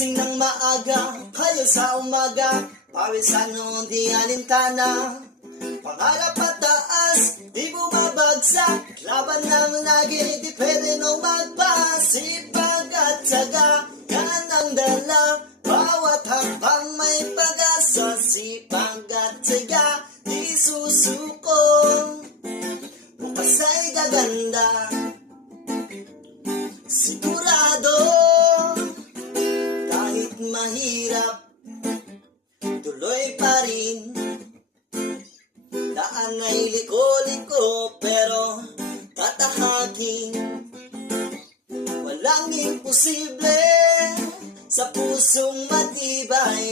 Gising ng maaga, kayo sa umaga, pawisan noon di alintana. Pangarap pataas, di bumabagsak, laban ng lagi, di pwede nung magpasipag at tsaga. Yan ang dala, bawat hakbang may pag-asa, sipag at tsaga, di susuko. Bukas ay gaganda, sigurado. Kahit mahirap, tuloy pa rin. Daan ay liko-liko, pero tatahakin. Walang imposible sa pusong matibay